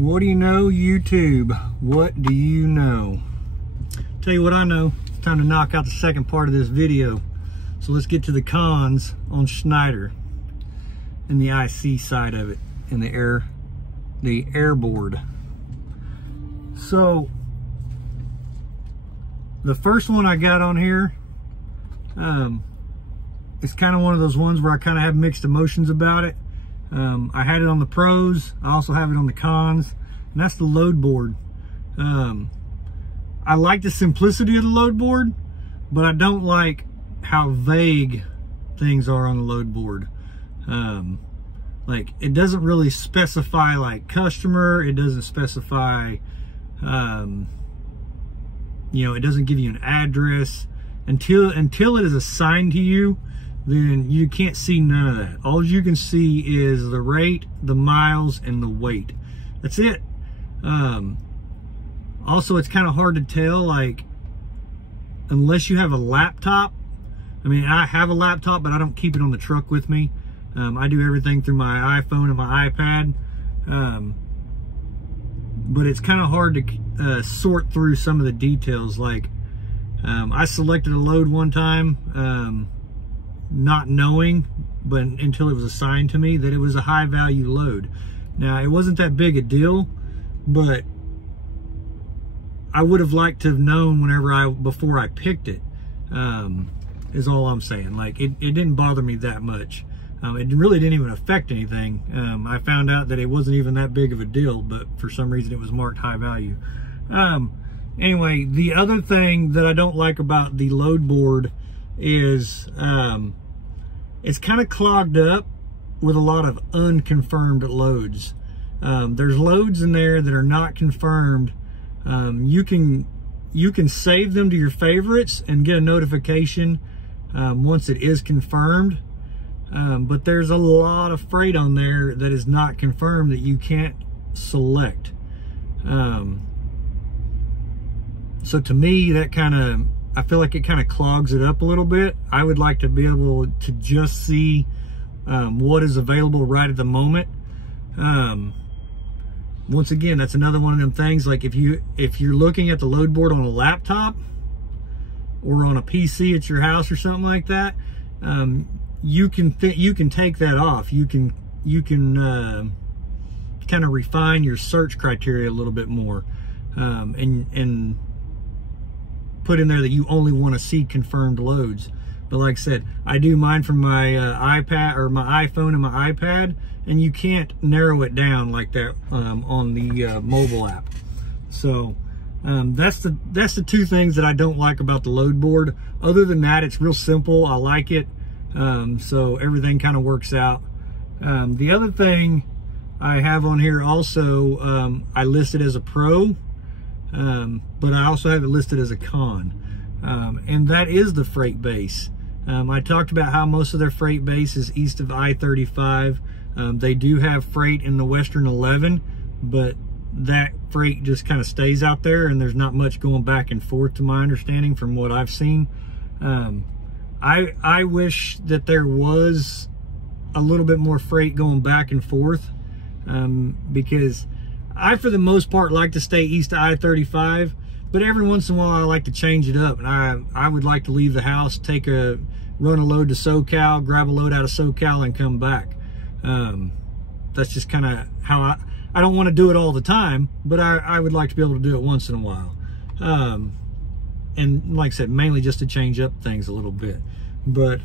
What do you know, YouTube? What do you know? Tell you what I know. It's time to knock out the second part of this video. So let's get to the cons on Schneider and the IC side of it, and the air board. So the first one I got on here, it's kind of one of those ones where I kind of have mixed emotions about it. I had it on the pros. I also have it on the cons, and that's the load board. I like the simplicity of the load board, but I don't like how vague things are on the load board. Like, it doesn't really specify like customer. It doesn't specify, you know, it doesn't give you an address until it is assigned to you. Then you can't see none of that. All you can see is the rate, the miles, and the weight. That's it. Also, it's kind of hard to tell, like, unless you have a laptop. I mean, I have a laptop, but I don't keep it on the truck with me. I do everything through my iPhone and my iPad. But it's kind of hard to sort through some of the details. Like, I selected a load one time, not knowing, but until it was assigned to me, that it was a high value load. Now, it wasn't that big a deal, but I would have liked to have known before I picked it, is all I'm saying. Like, it didn't bother me that much. It really didn't even affect anything. I found out that it wasn't even that big of a deal, but for some reason it was marked high value. Anyway, the other thing that I don't like about the load board is it's kind of clogged up with a lot of unconfirmed loads. There's loads in there that are not confirmed. You can save them to your favorites and get a notification once it is confirmed. But there's a lot of freight on there that is not confirmed that you can't select. So to me, that I feel like it kind of clogs it up a little bit. I would like to be able to just see what is available right at the moment. Once again, that's another one of them things. Like, if you're looking at the load board on a laptop or on a PC at your house or something like that, you can take that off. You can kind of refine your search criteria a little bit more, and put in there that you only want to see confirmed loads. But like I said, I do mine from my iPad or my iPhone and my iPad, and you can't narrow it down like that on the mobile app. So that's the two things that I don't like about the load board. Other than that, it's real simple. I like it. So everything kind of works out. The other thing I have on here also, I listed as a pro, but I also have it listed as a con, and that is the freight base. I talked about how most of their freight base is east of I-35. They do have freight in the Western 11, but that freight just kind of stays out there, and there's not much going back and forth, to my understanding, from what I've seen. I wish that there was a little bit more freight going back and forth, because I, for the most part, like to stay east of I-35, but every once in a while I like to change it up, and I would like to leave the house, run a load to SoCal, grab a load out of SoCal, and come back. That's just kind of how I don't want to do it all the time, but I would like to be able to do it once in a while. And like I said, mainly just to change up things a little bit. But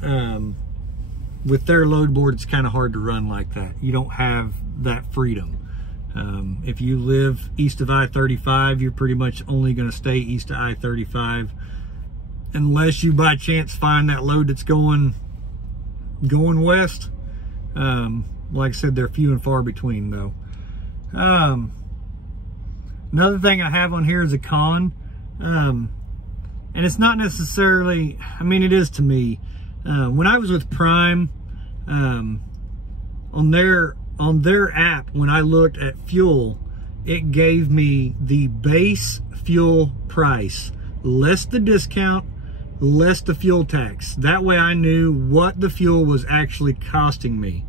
with their load board, it's kind of hard to run like that. You don't have that freedom. If you live east of I-35, you're pretty much only going to stay east of I-35, unless you by chance find that load that's going west. Like I said, they're few and far between, though. Another thing I have on here is a con. And it's not necessarily, I mean, it is to me. When I was with Prime, on their app, when I looked at fuel, it gave me the base fuel price, less the discount, less the fuel tax. That way I knew what the fuel was actually costing me.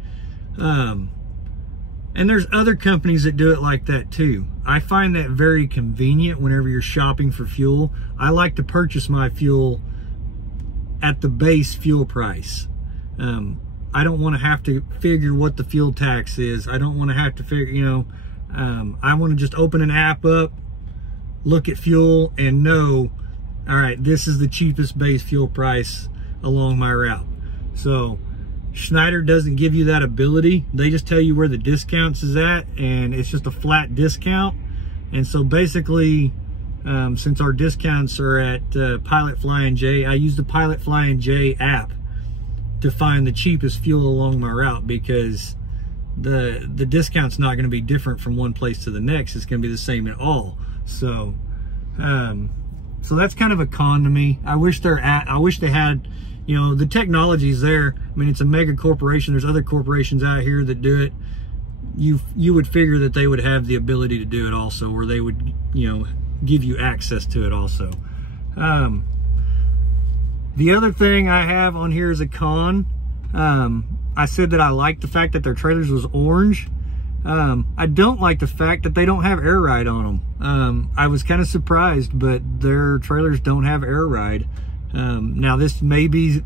And there's other companies that do it like that too. I find that very convenient whenever you're shopping for fuel. I like to purchase my fuel at the base fuel price. I don't want to have to figure what the fuel tax is. I don't want to have to figure, you know, I want to just open an app up, look at fuel, and know, all right, this is the cheapest base fuel price along my route. So Schneider doesn't give you that ability. They just tell you where the discounts is at, and it's just a flat discount. And so basically, since our discounts are at Pilot Flying J, I use the Pilot Flying J app to find the cheapest fuel along my route, because the discount's not going to be different from one place to the next. It's going to be the same at all. So so that's kind of a con to me. I wish they had, you know, the technology's there. I mean, it's a mega corporation. There's other corporations out here that do it. You would figure that they would have the ability to do it also, or they would, you know, give you access to it also. The other thing I have on here is a con. I said that I like the fact that their trailers was orange. I don't like the fact that they don't have air ride on them. I was kind of surprised, but their trailers don't have air ride. Now this may be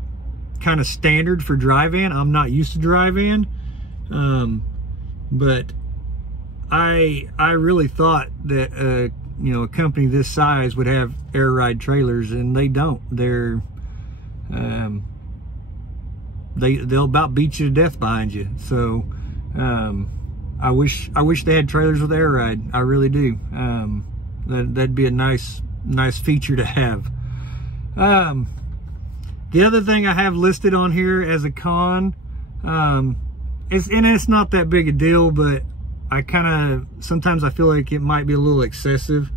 kind of standard for dry van. I'm not used to dry van, but I really thought that you know, a company this size would have air ride trailers, and they don't. They'll about beat you to death behind you. So I wish they had trailers with air ride. I really do. That'd be a nice feature to have. The other thing I have listed on here as a con, it's not that big a deal, but sometimes I feel like it might be a little excessive.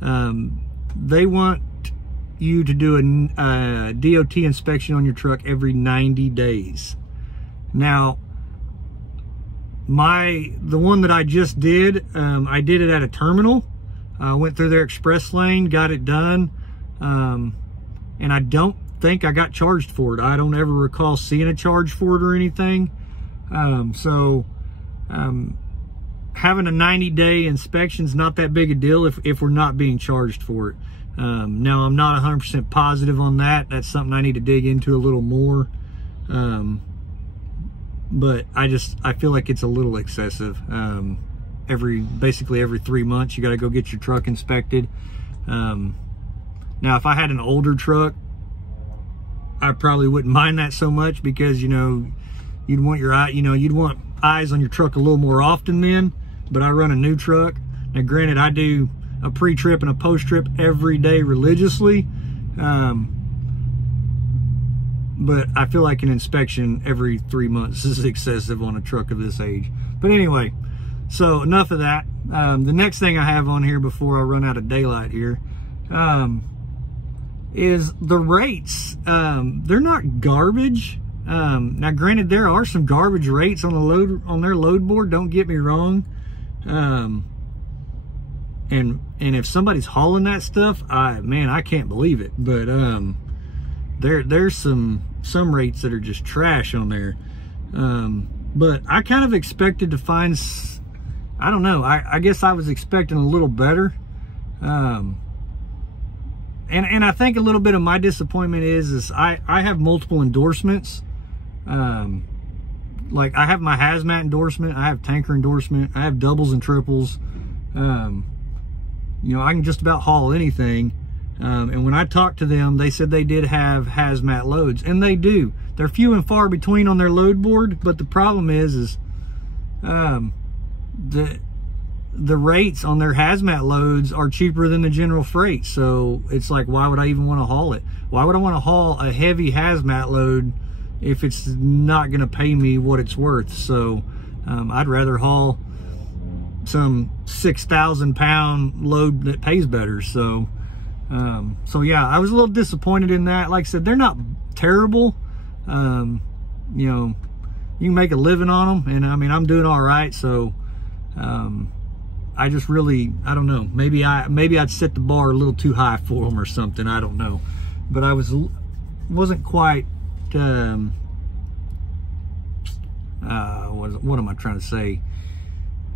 They want you to do a DOT inspection on your truck every 90 days. Now, the one that I just did, I did it at a terminal. I went through their express lane, got it done, and I don't think I got charged for it. I don't ever recall seeing a charge for it or anything. Having a 90-day inspection is not that big a deal if we're not being charged for it. Now, I'm not 100% positive on that. That's something I need to dig into a little more. But I feel like it's a little excessive. Basically every 3 months, you got to go get your truck inspected. Now, if I had an older truck, I probably wouldn't mind that so much, because, you know, you'd want eyes on your truck a little more often then. But I run a new truck. Now, granted, I do a pre-trip and a post-trip every day religiously. But I feel like an inspection every 3 months is excessive on a truck of this age. But anyway, so enough of that. The next thing I have on here before I run out of daylight here is the rates. They're not garbage. Now, granted, there are some garbage rates on their load board. Don't get me wrong. And if somebody's hauling that stuff, man, I can't believe it. But there's some rates that are just trash on there. But I kind of expected to find, I don't know, I guess I was expecting a little better. And I think a little bit of my disappointment is I have multiple endorsements. Like, I have my hazmat endorsement, I have tanker endorsement, I have doubles and triples. You know, I can just about haul anything. And when I talked to them, they said they did have hazmat loads, and they do. They're few and far between on their load board, but the problem is the rates on their hazmat loads are cheaper than the general freight. So it's like, why would I even want to haul it? Why would I want to haul a heavy hazmat load if it's not going to pay me what it's worth? So I'd rather haul some 6,000 pound load that pays better. So yeah, I was a little disappointed in that. Like I said, they're not terrible. You know, you can make a living on them, and I mean, I'm doing all right. So I just really, I don't know, maybe I'd set the bar a little too high for them or something. I don't know, but I wasn't quite what am I trying to say?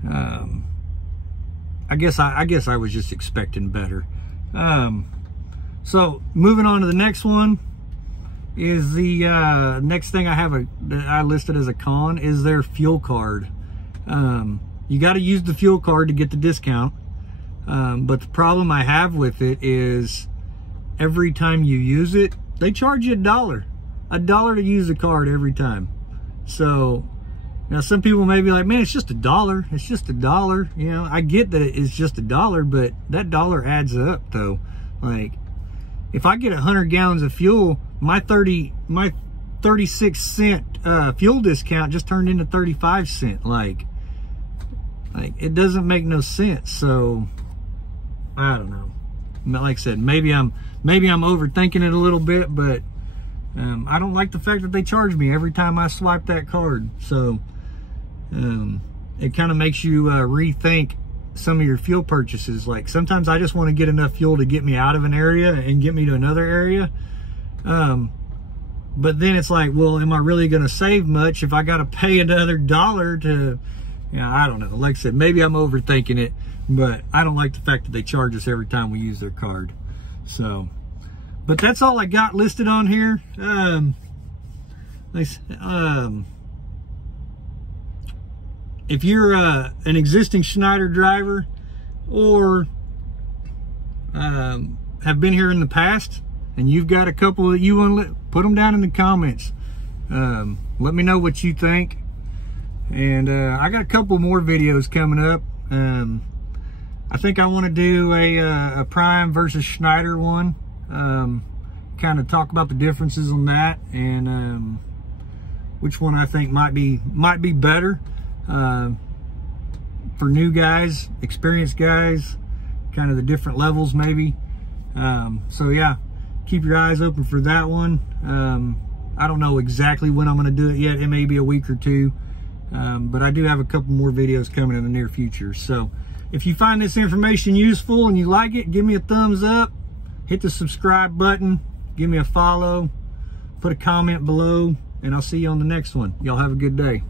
I guess I was just expecting better. So moving on to the next one is the next thing I listed as a con is their fuel card. You got to use the fuel card to get the discount. But the problem I have with it is every time you use it, they charge you $1 to use the card every time. So now some people may be like, man, it's just $1. It's just $1. You know, I get that it's just $1, but that $1 adds up though. Like if I get 100 gallons of fuel, my 36 cent fuel discount just turned into 35 cents. Like it doesn't make no sense. So I don't know. Like I said, maybe I'm overthinking it a little bit, but I don't like the fact that they charge me every time I swipe that card. So it kind of makes you rethink some of your fuel purchases. Like sometimes I just want to get enough fuel to get me out of an area and get me to another area. But then it's like, well, am I really going to save much if I got to pay another $1 to, you know, I don't know. Like I said, maybe I'm overthinking it, but I don't like the fact that they charge us every time we use their card. So, but that's all I got listed on here. If you're an existing Schneider driver or have been here in the past and you've got a couple that you want to put them down in the comments. Let me know what you think. And I got a couple more videos coming up. I think I want to do a Prime versus Schneider one. Kind of talk about the differences on that and which one I think might be better for new guys, experienced guys, kind of the different levels maybe. So yeah, keep your eyes open for that one. I don't know exactly when I'm going to do it yet. It may be a week or two, but I do have a couple more videos coming in the near future. So if you find this information useful and you like it, give me a thumbs up, hit the subscribe button, give me a follow, put a comment below, and I'll see you on the next one. Y'all have a good day.